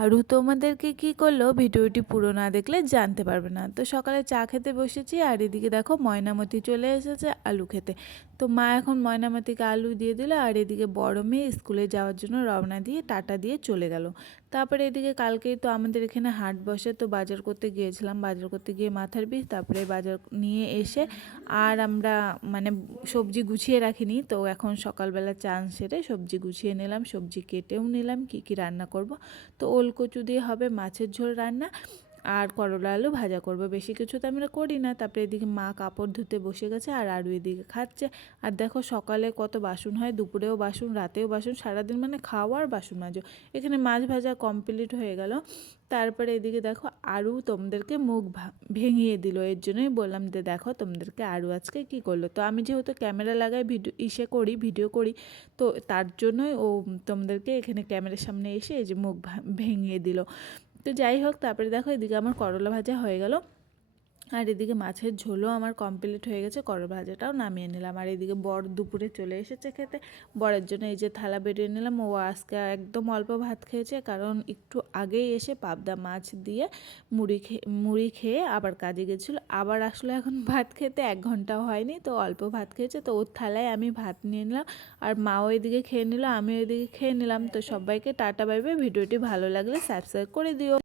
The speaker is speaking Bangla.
আরও তোমাদেরকে কি করলো ভিডিওটি পুরো না দেখলে জানতে পারবে না। তো সকালে চা খেতে বসেছি আর এদিকে দেখো ময়নামতি চলে এসেছে আলু খেতে। তো মা এখন ময়নামতিকে আলু দিয়ে দিল আর এদিকে বড় মেয়ে স্কুলে যাওয়ার জন্য রওনা দিয়ে টাটা দিয়ে চলে গেল। তারপরে এদিকে কালকেই তো আমাদের এখানে হাট বসে, তো বাজার করতে গিয়েছিলাম, বাজার করতে গিয়ে মাথার বিষ, তারপরে বাজার নিয়ে এসে আর আমরা মানে সবজি গুছিয়ে রাখিনি, তো এখন সকালবেলা চান সেরে সবজি গুছিয়ে নিলাম, সবজি কেটেও নিলাম কী কী রান্না করব। তো ওল কচু দিয়ে হবে মাছের ঝোল রান্না আর করলা আলু ভাজা করব, বেশি কিছু তো আমরা করি না। তারপরে এদিকে মা কাপড় ধুতে বসে গেছে আর আরও এদিকে খাচ্ছে। আর দেখো সকালে কত বাসন হয়, দুপুরেও বাসন, রাতেও বাসন, সারাদিন মানে খাওয়ার বাসন মাজো। এখানে মাছ ভাজা কমপ্লিট হয়ে গেল। তারপরে এদিকে দেখো আরও তোমাদেরকে মুখ ভেঙিয়ে দিল, এর জন্যই বললাম যে দেখো তোমাদেরকে আরও আজকে কি করলো। তো আমি যেহেতু ক্যামেরা লাগাই ভিডিও করি, তো তার জন্যই ও তোমাদেরকে এখানে ক্যামেরার সামনে এসে এই যে মুখ ভেঙিয়ে দিল। তো যাই হোক, তারপরে দেখো এদিকে আমার করলা ভাজা হয়ে গেল আর এদিকে মাছের ঝোলও আমার কমপ্লিট হয়ে গেছে, করলা ভাজাটাও নামিয়ে নিলাম। আর এদিকে বর দুপুরে চলে এসেছে খেতে, বরের জন্য এই যে থালা বেরিয়ে নিলাম। ও আজকে একদম অল্প ভাত খেয়েছে, কারণ একটু আগেই এসে পাবদা মাছ দিয়ে মুড়ি খেয়ে আবার কাজে গেছিলো, আবার আসলে এখন ভাত খেতে 1 ঘন্টাও হয়নি, তো অল্প ভাত খেয়েছে। তো ওর থালায় আমি ভাত নিয়ে নিলাম আর মাও এদিকে খেয়ে নিল, আমিও এদিকে খেয়ে নিলাম। তো সবাইকে টাটা বাই বাই। ভিডিওটি ভালো লাগলে সাবস্ক্রাইব করে দিও।